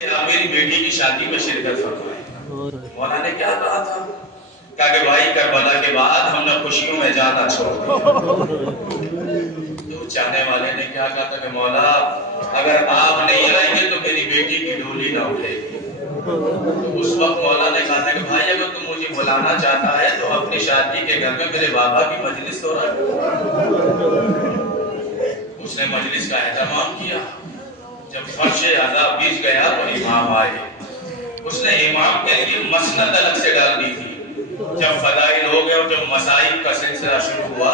میری بیٹی کی شادی میں شرکت فرمائے۔ مولا نے کیا کہا تھا؟ کہا کہ بھائی کربلا کے بعد ہم نے خوشیوں میں جانا چھوڑ دیا۔ تو چاہنے والے نے کیا کہا تھا کہ مولا اگر آپ نہیں آئیں گے تو میری بیٹی کی ڈولی نہ اٹھے گی۔ تو اس وقت مولا نے کہا تھا کہ بھائی اگر تم مجھے بلانا چاہتا ہے تو اپنی شادی کے گھر میں میرے بابا کی مجلس تو رکھ۔ اس نے مجلس کا اہتمام کیا۔ جب فرش عذاب بیچ گیا تو امام آئے۔ اس نے امام کے لیے مسند الگ سے ڈال دی تھی۔ جب فضائل ہو گئے اور جب مسائل کا سلسلہ شروع ہوا،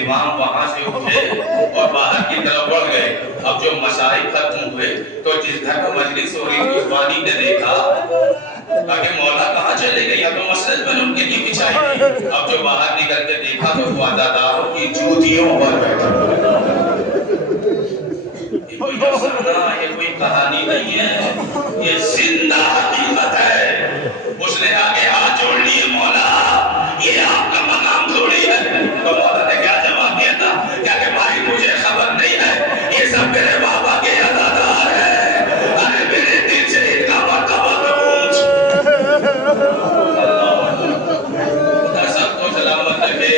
امام وہاں سے اٹھے اور باہر کی طرف بڑھ گئے۔ اب جو مسائل ختم ہوئے تو جس گھر میں مجلس ہو رہی تھی وانی نے دیکھا کہ مولا کہاں چلے گئے، یا تو مسجد میں ان کے لیے بچھائی تھی۔ اب جو باہر نکل کے دیکھا تو وہ عزاداروں کی جوتیوں پر بیٹھا۔ کوئی افسانہ، یہ کوئی کہانی نہیں ہے، یہ زندہ حقیقت ہے۔ اس نے آگے ہاتھ جوڑ لیے، مولا یہ آپ کا مقام تھوڑی ہے۔ تو مولا نے کیا جواب دیا تھا؟ کیا کہ بھائی مجھے خبر نہیں ہے، یہ سب میرے بابا کے عزادار ہیں۔ ارے میرے دل سے ان کا مرتبہ تو پوچھ۔ خدا سب کو سلامت رکھے۔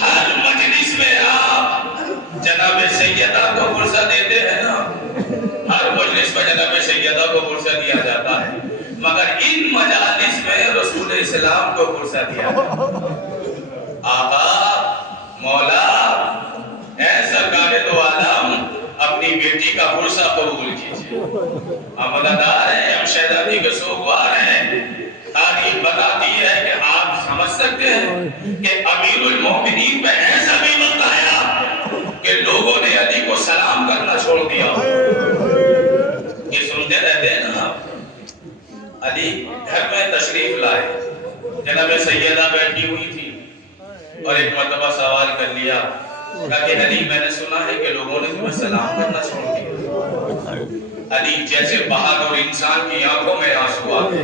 ہر مجلس میں آپ جناب سیدہ کو فرصت دیتے ہیں نا، ہر مجلس میں جناب سیدہ کو فرصت دیا جاتا ہے، مگر ان مجالس میں رسول اسلام کو فرصت دیا جاتا ہے۔ آقا مولا اے سرکار دو عالم، اپنی بیٹی کا فرصہ قبول کیجئے۔ ہم مددگار ہیں، ہم شہزادی کے سوگوار ہیں۔ تاریخ بتاتی ہے کہ آپ سمجھ سکتے ہیں کہ امیر المومنین پہ ایسا بھی وقت آیا کہ لوگوں نے علی کو سلام کرنا چھوڑ دیا۔ یہ سنتے رہتے ہیں نا، علی گھر میں تشریف لائے، جناب سیدہ بیٹھی ہوئی تھی اور ایک مرتبہ سوال کر لیا کہ علی میں نے سنا ہے کہ لوگوں نے تمہیں سلام کرنا چھوڑ دیا۔ علی جیسے بہادر انسان کی آنکھوں میں آنسو آ گئے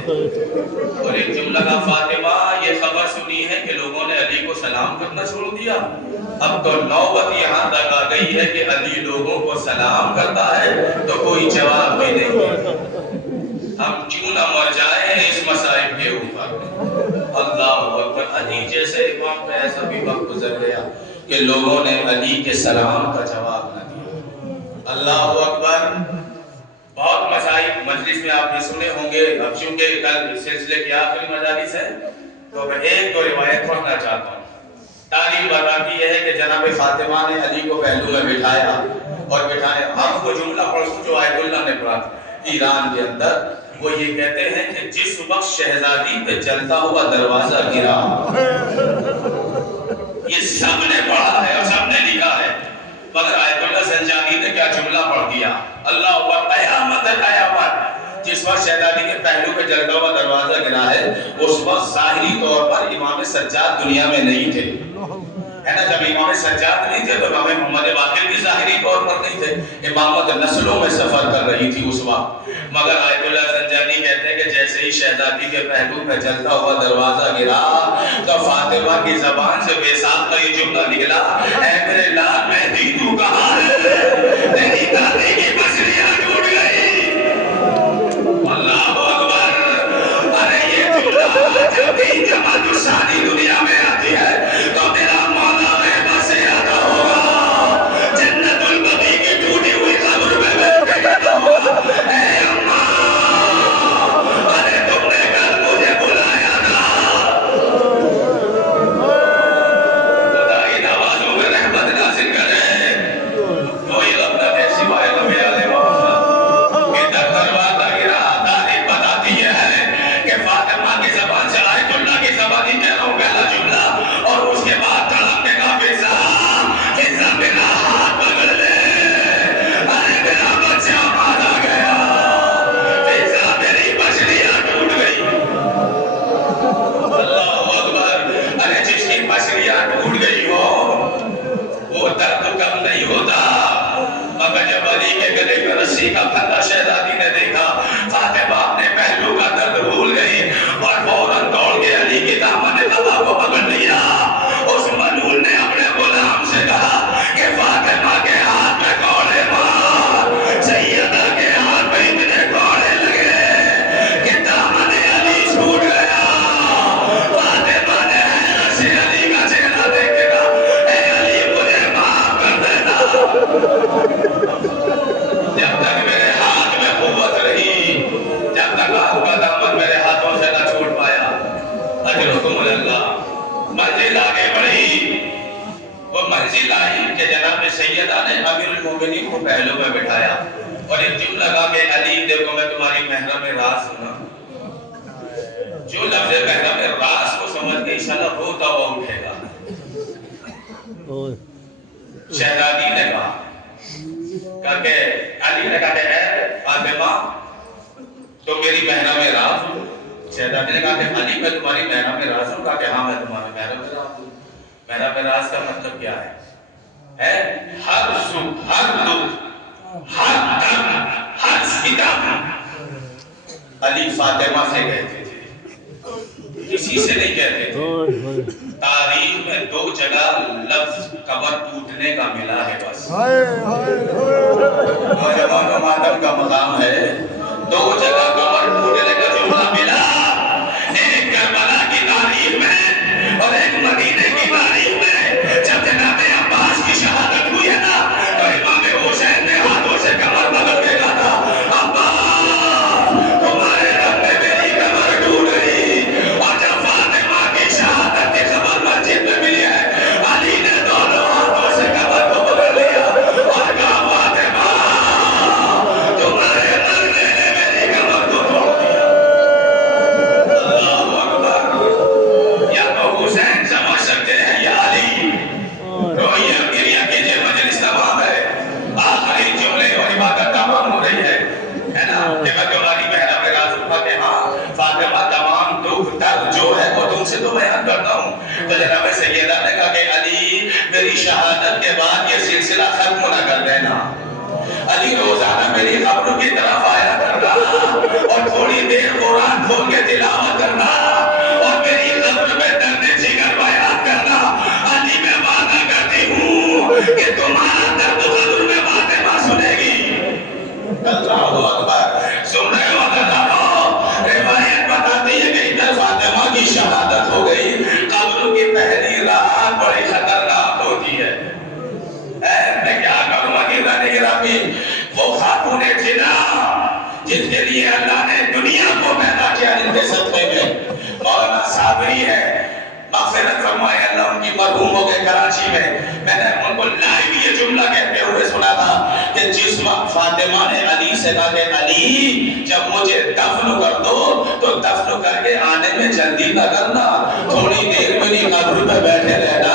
اور ایک جملہ کا فاطمہ یہ خبر سنی ہے کہ لوگوں نے علی کو سلام کرنا چھوڑ دیا، اب تو نوبت یہاں تک آ گئی ہے کہ علی لوگوں کو سلام کرتا ہے تو کوئی جواب بھی نہیں ہے۔ ہم کیوں نہ مر جائیں اس مسائل کے اوپر۔ اللہ اکبر، علی جیسے امام پہ ایسا بھی وقت گزر گیا کہ لوگوں نے علی کے سلام کا جواب نہ دیا۔ اللہ اکبر۔ بہت مسائل مجلس میں آپ نے سنے ہوں گے، اب چونکہ کل سلسلے کی آخری مجالس ہے تو میں ایک دو روایت پڑھنا چاہتا ہوں۔ تاریخ بتاتی ہے کہ جناب فاطمہ نے علی کو پہلو میں بٹھایا اور بٹھانے آپ وہ جملہ پڑھوں جو آیت اللہ نے پڑھا ایران کے اندر، وہ یہ کہتے ہیں کہ جس وقت شہزادی پہ جلتا ہوا دروازہ گرا، یہ سب نے پڑھا ہے اور سب نے لکھا ہے، مگر آیت اللہ سنجانی نے کیا جملہ پڑھ دیا، اللہ اکبر، قیامت قیامت، جس وقت شہزادی کے پہلو پہ جلتا ہوا دروازہ گرا ہے اس وقت ظاہری طور پر امام سجاد دنیا میں نہیں تھے، ہے نا؟ جب امام سجاد نہیں تھے تو امام محمد باقر بھی ظاہری طور پر نہیں تھے، امامت نسلوں میں سفر کر رہی تھی اس وقت، مگر آیت اللہ سنجانی کہتے ہیں کہ جیسے ہی شہزادی کے پہلو پہ جلتا ہوا دروازہ گرا تو فاطمہ کی زبان سے بے ساختہ یہ جملہ نکلا، اے میرے لال مہدی تو کہاں ہے، تیری دادی کی بسریاں ٹوٹ گئی۔ اللہ اکبر۔ ارے یہ جملہ جب بھی جماعت الثانی دنیا میں آتی ہے تو میرا مولا غیبہ سے یادہ ہوگا، جنت البقیع کی ٹوٹی ہوئی قبر میں بیٹھ کے یادہ ہوگا، اے اماں ارے تم نے کل مجھے بلایا تھا۔ خدا ان آوازوں میں رحمت نازل کرے، کوئی غفلت ہے سوائے غم آل محمد۔ سیدہ نے امیر المومنین کو پہلو میں بٹھایا اور ایک جملہ کہا کہ علی دیکھو میں تمہاری محرم راز ہوں نا. جو لفظ محرم راز کو سمجھ کے انشاءاللہ روتا ہوا اٹھے گا. شہزادی نے کہا کہ علی نے کہا کہ اے فاطمہ تو میری محرم راز ہوں. شہزادی نے کہا کہ علی میں تمہاری محرم راز ہوں. کہا کہ ہاں میں تمہاری محرم راز ہوں. محرم راز کا مطلب کیا ہے؟ ہر سکھ، ہر دکھ، ہر دم، ہر ستم علی فاطمہ سے کہتے تھے، کسی سے نہیں کہتے تھے. تاریخ میں 2 جگہ لفظ کمر ٹوٹنے کا ملا ہے بس. نوجوان و ماتم کا مقام ہے. 2 جگہ کمر ٹوٹنے کا جملہ ملا، ایک کربلا کی تاریخ میں اور ایک مدینے کی تاریخ میں. جب جناب عباس کی شہادت ہوئی ہے نا تو امام حسین نے ہاتھوں سے کمر بدل کے کہا تھا عباس تمہارے رب میں میری کمر ٹوٹ گئی. اور جب فاطمہ کی شہادت کی خبر مسجد میں ملی ہے علی نے دونوں ہاتھوں سے کمر کو پکڑ لیا اور کہا فاطمہ تمہارے مرنے نے میری کمر کو توڑ دیا. اللہ اکبر. یا تو حسین سمجھ سکتے ہیں یا علی. روئیے گریہ کیجئے، مجلس تمام ہے، آخری جملے اور عبادت تمام ہو رہی ہے نا. کہ میں تمہاری محرم راز ہوں. کہ ہاں فاطمہ تمام دکھ درد جو ہے وہ تم سے تو بیان کرتا ہوں. تو جناب سیدہ نے کہا کہ علی میری شہادت کے بعد یہ سلسلہ ختم نہ کر دینا. علی روزانہ میری قبر کی طرف آیا کرنا اور تھوڑی دیر قرآن کھول کے تلاوت کرنا اور میری قبر میں درد جگر بیان کرنا. علی میں وعدہ کرتی ہوں کہ تمہارا درد قبر میں فاطمہ سنے گی. اللہ اکبر. سن رہے ہو اللہ؟ روایت بتاتی ہے کہ ادھر فاطمہ کی شہادت ہو گئی. قبر کی پہلی رات بڑی خطرناک ہوتی ہے. میں کیا کروں عقیدہ نگرامی؟ وہ خاتون جنا جس کے لیے اللہ نے دنیا کو پیدا کیا جن کے صدقے میں مولانا صابری ہے، مغفرت فرمائے اللہ ان کی مرحوم ہو گئے کراچی میں. میں نے ان کو لائیو یہ جملہ کہتے ہوئے سنا تھا کہ جس وقت فاطمہ نے علی سے کہا کہ علی جب مجھے دفن کر دو تو دفن کر کے آنے میں جلدی نہ کرنا، تھوڑی دیر میری قبر پہ بیٹھے رہنا